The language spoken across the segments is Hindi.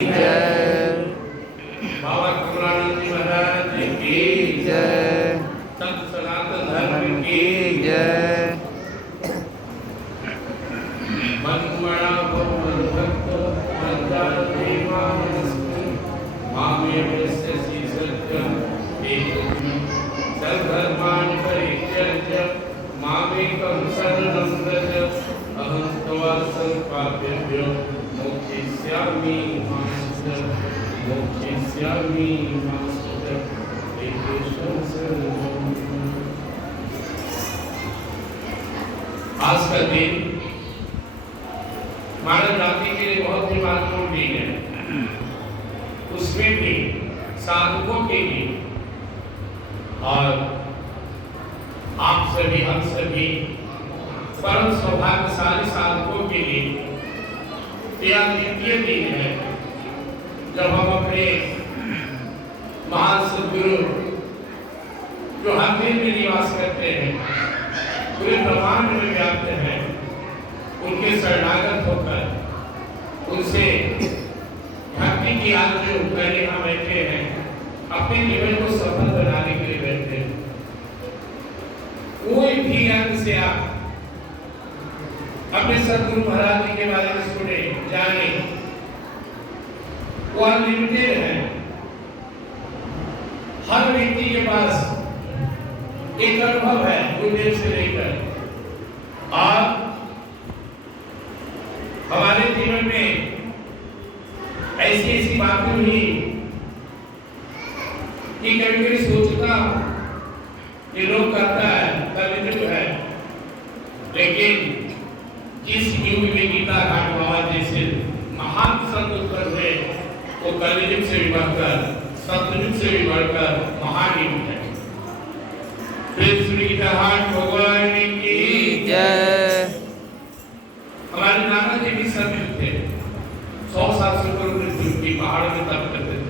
जय। बाबा कमलानंद जी महाराज की जय। संत सनातन धर्म की जय। मनमना भगवान भक्त मंत्र देवानस्मि मामे वैश्य सत्यम एकम सर्वधर्मान् परित्यज्य मामेकं शरणं व्रज अहं त्वा सर्वपापेभ्यो मोक्षयिष्यामि मा शुचः मोक्षयिष्यामि मा शुचः हे कृष्ण शरणं। आज का दिन मानव जाति के लिए बहुत ही महत्वपूर्ण दिन है, उसमें भी साधकों के लिए और आप सभी हम सभी परम सौभाग्यशाली साधकों के लिए यह द्वितीय दिन है जब हम अपने महान सद्गुरु जो हर दिन में निवास करते हैं, पूरे ब्रह्मांड में व्याप्त हैं, उनके शरणागत होकर उनसे भक्ति की आज जो करने हम बैठे हैं, अपने जीवन को सफल बनाने के लिए बैठे हैं। कोई भी अंग से आप अपने सद्गुरु महाराज जी के बारे में सुने जाने, वो अनलिमिटेड है। हर व्यक्ति के पास एक अनुभव है गुरुदेव से लेकर, और हमारे जीवन में ऐसी ऐसी बातें हुई कि कभी कभी सोचता कि लोग कहता है कलियुग है, लेकिन जिस युग में गीता घाट बाबा जैसे महान संत उत्पन्न हुए, वो कलियुग से भी बढ़कर, सतयुग से भी बढ़कर महान युग है। श्री गीता घाट भगवान की जय। हमारे नाना जी भी सभी थे, 100 साल से ऊपर उनकी पहाड़ में तप करते थे।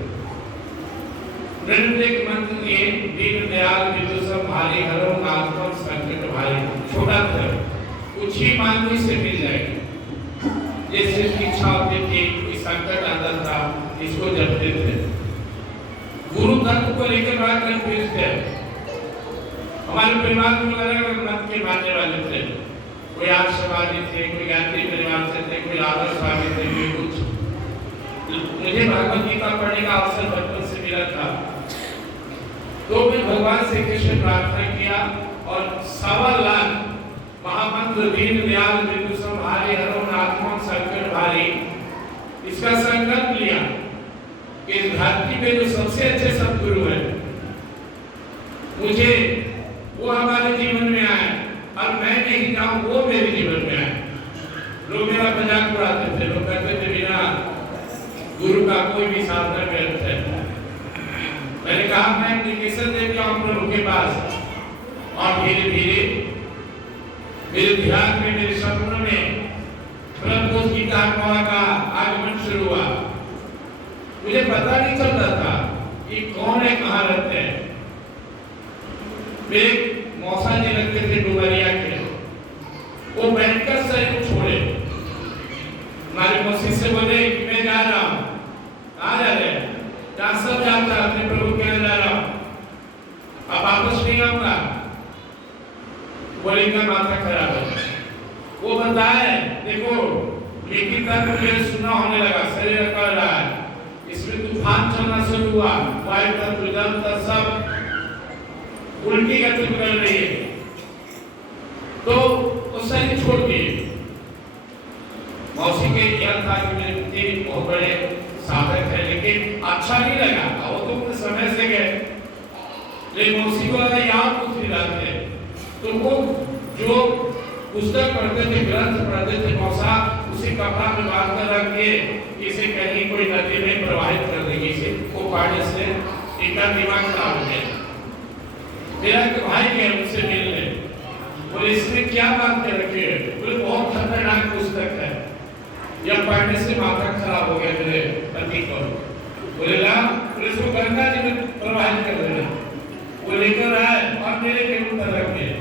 एक मंत्र दिए, दीन दयाल विदुषम भारी हरो नाथम संकट भारी। छोटा था, कुछ ही मांगो से मिल जाएगी। जैसे इच्छा होती थी, कोई संकट आता था, इसको जपते थे। गुरु तत्व को लेकर बड़ा कंफ्यूज थे। हमारे परिवार में अलग-अलग मत के मानने वाले थे, कोई आर्षवादी थे, कोई गांधी परिवार से थे, कोई आदर्शवादी थे, कोई कुछ। मुझे भगवद गीता पढ़ने का अवसर बचपन से मिला था, तो मैं भगवान श्री कृष्ण प्रार्थना किया और 1.25 लाख महामंत्र दीन दयाल विदुषम भारी हरो नाथम संकट भारी, इसका संकल्प लिया कि इस धरती पे जो सबसे अच्छे सद्गुरु हैं, मुझे वो हमारे जीवन में आए और मैं नहीं जाऊं वो मेरे जीवन में आए। लोग मेरा मजाक उड़ाते थे, लोग कहते थे बिना गुरु का कोई भी साधना व्यर्थ है। मैंने कहा मैं एप्लीकेशन दे दिया हूं प्रभु के पास, और धीरे धीरे मेरे ध्यान में, मेरे सपनों में प्रभु गीता का आगमन शुरू हुआ। मुझे पता नहीं चलता था कि कौन है, कहाँ रहते हैं। मेरे मौसा जी लगते थे डुमरिया के, वो बैठकर शरीर छोड़े, हमारे मौसी से बोले कि मैं जा रहा हूँ। कहाँ जा रहे हैं? जहाँ सब जाता है, अपने प्रभु के यहाँ जा रहा हूँ, अब वापस नहीं आऊंगा। बोले का माथा खराब है। वो बताए देखो लेकिन तक मुझे सुना होने लगा, शरीर कर रहा है, इसमें तूफान चलना शुरू हुआ, वायु तत्व सब उल्टी गति कर रही है, तो उस शरीर छोड़ दिए। मौसी के यह था कि मेरे पति बहुत बड़े साधक है, लेकिन अच्छा नहीं लगा। वो तो अपने समय से गए, लेकिन मौसी को लगा याद कुछ नहीं लाते, तो वो जो पुस्तक पढ़ते थे, ग्रंथ पढ़ते थे, मौसा उसी कपड़ा में बांध कर रख दिए, इसे कहीं कोई नदी में प्रवाहित कर देंगे, इसे को पढ़ने से इनका दिमाग खराब हो गया। मेरा एक भाई गया उनसे मिलने, बोले इसमें क्या बात कर रखी है? बोले बहुत खतरनाक पुस्तक है, यह पढ़ने से माथा खराब हो गया मेरे पति को। बोले ला, इसको गंगा जी में प्रवाहित कर देना। वो लेकर आए और मेरे टेबल पर रख दिए।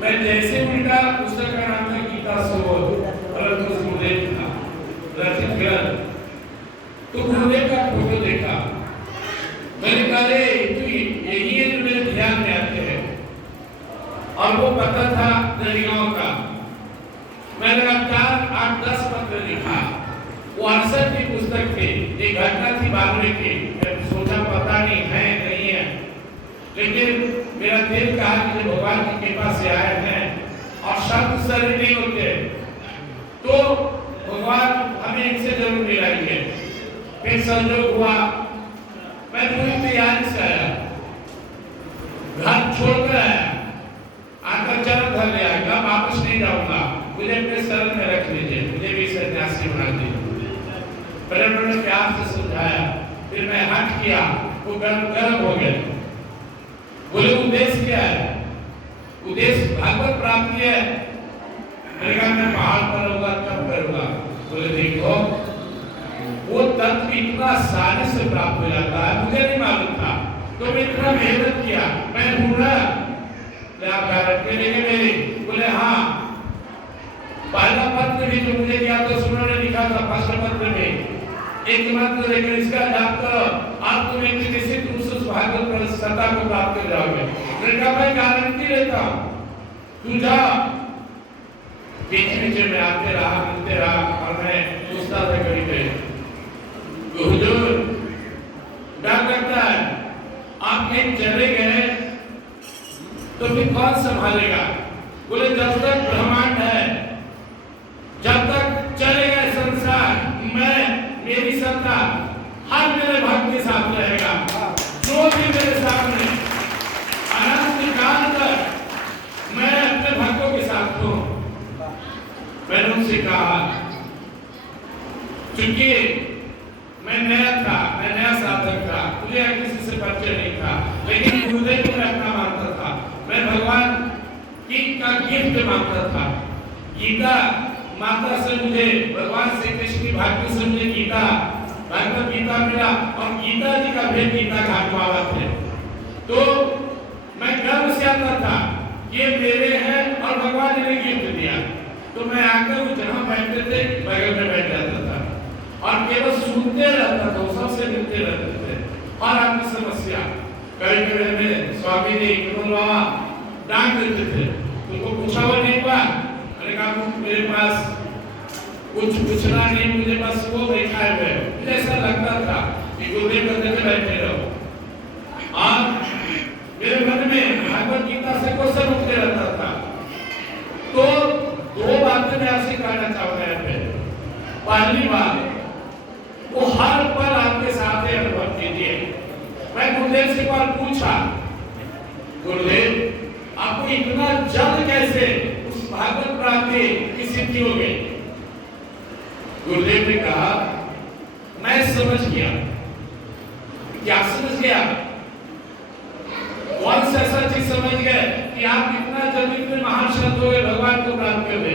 मैं जैसे उल्टा, पुस्तक का नाम था गीता सोल, परंतु उसको देखा रचित ग्रंथ, तो गुरुदेव का फोटो देखा, मैंने कहा तो यही है जो मेरे ध्यान में आते हैं। और वो पता था दरियाओं का। मैंने लगातार 8-10 पत्र लिखा। वो 68 की पुस्तक थी, एक घटना थी बागड़े की। मैं सोचा पता नहीं है नहीं है, लेकिन मेरा दिल कहा कि भगवान की कृपा से आए हैं और शब्द सर नहीं होते तो भगवान हमें इनसे जरूर मिलाएंगे। फिर संयोग हुआ, मैं पूरी तैयारी से आया, घर छोड़कर आया, आकर चरण धर लिया, कहा वापस नहीं जाऊंगा, मुझे अपने शरण में रख लीजिए, मुझे भी सन्यासी बना दीजिए। पहले उन्होंने प्यार से समझाया, फिर मैं हट किया, वो गर्म हो गए। बोले उद्देश्य क्या है? उद्देश्य भागवत प्राप्ति है। मैंने कहा मैं पहाड़ पर होगा तब करूंगा। बोले देखो वो तत्व इतना आसानी से प्राप्त हो जाता है, मुझे नहीं मालूम था, तो मैं इतना मेहनत किया, मैं ढूंढा गारंटी लेके मेरी। बोले हाँ, पहला पत्र भी जो मुझे किया तो सुनो ने लिखा था फर्स्ट पत्र में एक मंत्र लेकर इसका जाप करो, आप तुम एक निश्चित रूप से उस भागवत पर सत्ता को प्राप्त कर जाओगे। मैंने कहा मैं गारंटी लेता हूँ, तू जा। बीच में आते रहा, मिलते रहा, और मैं पूछता था कभी कभी हुजूर डर लगता है, आप कहीं चले गए तो फिर कौन संभालेगा? बोले जब तक ब्रह्मांड है, जब तक चलेगा संसार, मेरी सत्ता हर मेरे भक्त के साथ रहेगा। जो भी मेरे सामने अनंत काल तक मैं अपने भक्तों के साथ हूँ। मैंने उनसे कहा, चूंकि मैं नया था, मैं नया साधक था, मुझे किसी से परिचय नहीं था, लेकिन गुरुदेव को मैं अपना मानता था। मैं भगवान की का गिफ्ट मानता था। गीता माता से मुझे, भगवान श्री कृष्ण की भक्ति से मुझे गीता, भगवत गीता मिला, और गीता जी का भेद गीता घाट बाबा थे। तो मैं गर्व से आता था, ये मेरे हैं और भगवान ने गिफ्ट दिया। तो मैं आकर जहाँ बैठते थे बगल में बैठ जाता था और केवल सुनते रहता था, सबसे मिलते रहते थे। और आपकी समस्या कभी कभी हमें स्वामी जी कमल बाबा डांट देते थे, तुमको पूछा हुआ नहीं हुआ? मैंने कहा मेरे पास कुछ पूछना नहीं, मुझे बस वो देखा है। मुझे ऐसा लगता था कि गुरुदेव कहते थे बैठे रहो, और मेरे मन में भागवत गीता से क्वेश्चन उठते रहता था। तो दो बातें मैं आपसे कहना चाहूंगा यहाँ पे। पहली बात, वो हर पल आपके साथ है, अनुभव कीजिए। मैं गुरुदेव से एक बार पूछा, गुरुदेव आपको इतना जल्द कैसे उस भागवत प्राप्ति की सिद्धि हो गई? गुरुदेव ने कहा, मैं समझ गया। क्या समझ गया? कौन सा ऐसा चीज समझ गए कि आप इतना जल्दी में महान संत हो गए, भगवान को प्राप्त कर गए?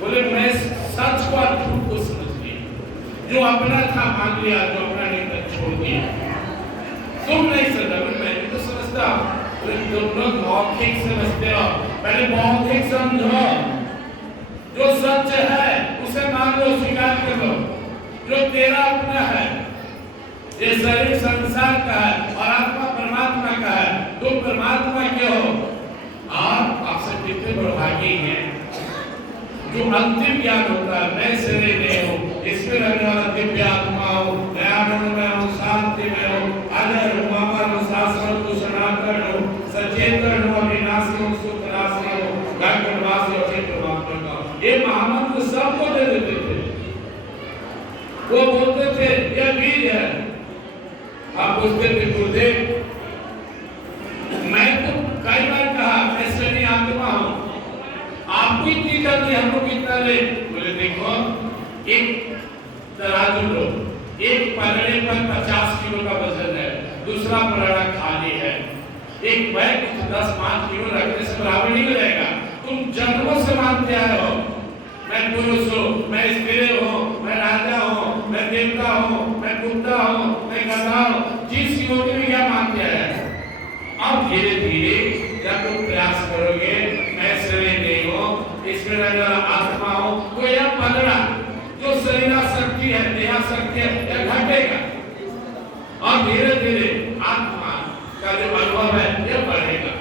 बोले मैं सच को और झूठ को समझ लिया, जो अपना था मान लिया, जो अपना नहीं था छोड़ दिया। तुम नहीं समझा, मैं तो समझता हूं, तुम लोग मौखिक समझते हो, पहले मौखिक समझो। जो सच है उसे मान लो, स्वीकार कर लो। जो तेरा अपना है, ये शरीर संसार का है और आत्मा परमात्मा का है, तुम परमात्मा के हो। और आपसे कितने बड़भागी हैं जो अंतिम ज्ञान होता है, मैं शरीर नहीं हूँ, इसमें रहने वाला दिव्य आत्मा हूँ, दयानंद में हूँ, शांति में हूँ, अजर हूँ, अमर हूँ, शाश्वत हूँ, सनातन हूँ, सचेतन हूँ, अविनाशी हूँ, सुखनाशी हूँ, घटघटवासी और परमात्मा का। ये महामंत्र सबको दे देते थे। वो बोलते थे यह बीज है। आप पूछते थे गुरुदेव, मैं तो कई बार कहा मैं शनि आत्मा हूँ, आपको इतनी जल्दी हम लोग कितना ले? बोले देखो, एक तराजू लो, एक पलड़े पर 50 किलो का वजन है, दूसरा पलड़ा खाली है, एक बैग 10-5 किलो रखने से बराबर नहीं रहेगा। तुम जन्मों से मानते आए हो मैं पुरुष हूँ, मैं स्त्री हूँ, मैं राजा हूँ, मैं देवता हूँ, मैं कुत्ता हूँ, मैं गधा हूँ, जिस योगी में क्या मानते आए। अब धीरे धीरे जब तुम प्रयास करोगे, मैं शरीर नहीं हूँ, इसमें रहने वाला आत्मा हूँ, तो यह पलड़ा जो शरीर शक्ति है, देहा शक्ति और धीरे धीरे आत्मा का जो अनुभव है यह बढ़ेगा।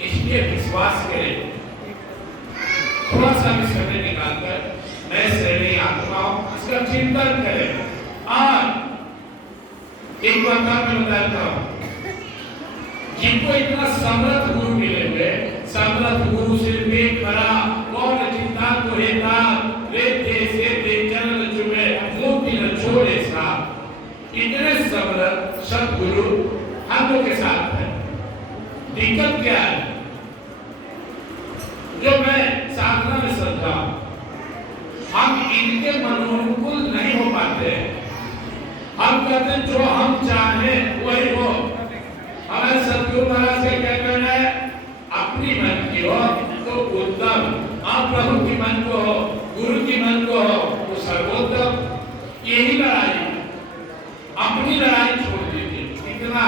इसलिए विश्वास करें, थोड़ा सा भी समय निकालकर नए श्रेणी आत्माओं इसका चिंतन करें। और एक बात मैं बताता हूँ, जिनको इतना समर्थ गुरु मिलेंगे, समर्थ गुरु सिर्फ एक खड़ा कौन चिंता को हेता रे से चरण चुमे मोती न छोड़े सा, इतने समर्थ सतगुरु हम लोग के साथ है। दिक्कत क्या है? जो मैं साधना में समझा, हम इनके मनोनुकूल नहीं हो पाते। हम कहते हैं जो हम चाहें वही हो। हमारे सतगुरु महाराज का क्या कहना है? अपनी मन की हो तो उत्तम, आप प्रभु की मन को हो, गुरु की मन को हो तो सर्वोत्तम। यही लड़ाई, अपनी लड़ाई छोड़ दीजिए। इतना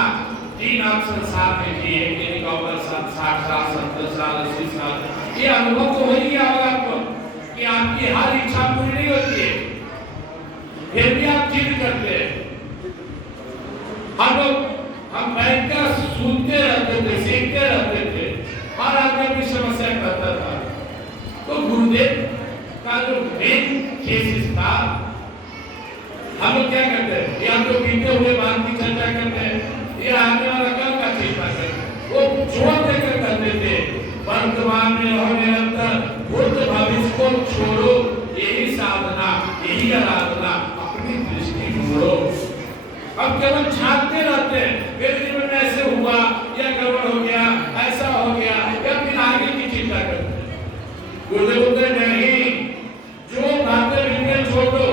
दिन आप संसार में जिए, किसी का उम्र 60 साल 70 साल 80 साल, ये अनुभव तो हो ही गया होगा आपको कि आपकी हर इच्छा पूरी नहीं होती है, फिर भी आप जिद करते हैं। हम बैठकर सुनते रहते थे, सीखते रहते थे, और आगे भी समस्या करता था। तो गुरुदेव का जो मेन केस था, हम लोग क्या करते हैं? या तो बीते हुए बात की चर्चा करते हैं, या आने वाला कल का चिंता करते हैं। वो छोड़ देकर कहते थे वर्तमान में रहो निरंतर, भूत भविष्य को छोड़ो, यही साधना, यही आराधना, अपनी दृष्टि मोड़ो। अब केवल झांकते रहते हैं, मेरे जीवन में ऐसे हुआ, या गड़बड़ हो गया, ऐसा हो गया, या फिर आगे की चिंता करते हैं। गुरुदेव बोलते नहीं, जो बातें बिल्कुल छोड़ दो,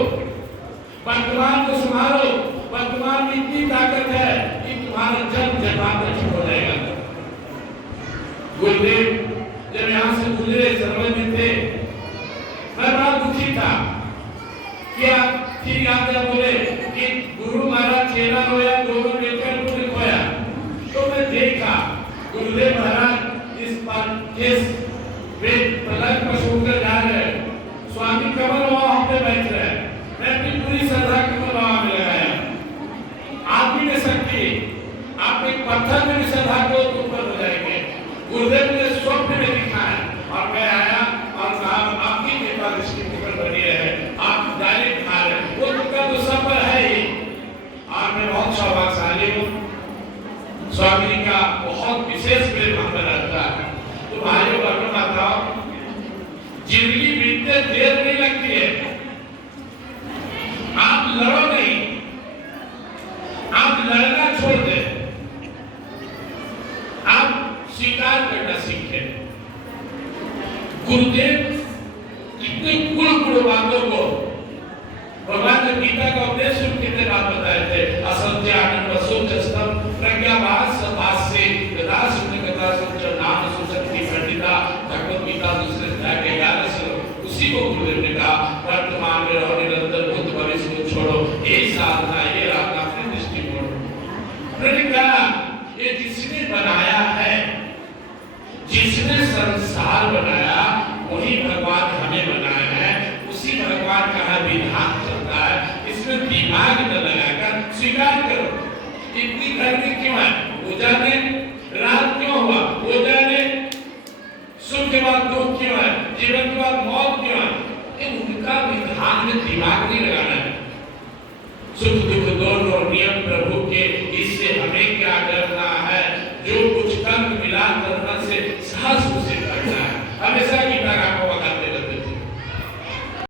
वर्तमान को संभालो। वर्तमान में इतनी ताकत है कि तुम्हारा जन्म जन्मांतर ठीक हो जाएगा। गुरुदेव जब यहाँ से गुजरे सर्वे में थे, मैं बड़ा दुखी था। क्या फिर याद बोले कि गुरु महाराज चेला रोया, दोनों मिलकर मुझे खोया। तो मैं देखा गुरुदेव महाराज इस पलंग पर सोकर जा रहे, स्वामी कमल वहां पे बैठ रहे, मैं अपनी पूरी श्रद्धा कमल वहां में लगाया। आप भी नहीं सकती, आप एक पत्थर में भी श्रद्धा को ऊपर हो जाएंगे। गुरुदेव ने स्वप्न में दिखाया और मैं आया और कहा आपकी कृपा दृष्टि पर बनी है, आप डायरेक्ट आ रहे, वो उनका तो सफर है ही। और मैं बहुत सौभाग्यशाली हूँ, स्वामी का बहुत विशेष प्रेम हम पर रहता है। तो भाइयों बहनों माताओं, जिंदगी बीतते देर नहीं लगती है। आप लड़ो नहीं, आप लड़ना छोड़ दे, आप स्वीकार करना सीखें। गुरुदेव कितने कुल बातों को भगवान ने गीता का उपदेश सुन कितने बात बताए थे। असत्य आनंद वसुच स्तम प्रज्ञावाद सभास्य कथा सुन कथा सुच नाम सुशक्ति पंडिता, भगवत गीता दूसरे अध्याय के 11 श्लोक। उसी को गुरुदेव ने कहा वर्तमान में रहो निरंतर, भूत भविष्य को छोड़ो, यही साधना, ये रास्ता, अपनी दृष्टि मोड़ो। उन्होंने कहा ये जिसने बनाया है, जिसने संसार बनाया, वही भगवान हमें बनाया है, उसी भगवान का विधान चलता है। इसमें दिमाग न लगाकर स्वीकार करो। इतनी गर्मी क्यों है? वो जाने रात क्यों हुआ, वो जाने सुख के बाद दुख क्यों है, जीवन के बाद मौत क्यों है। उनका विधान में दिमाग नहीं लगाना है। सुख दुख दोनों नियम प्रभु के, इससे हमें क्या करना है? जो कुछ कर्म मिला करना से सहज उसे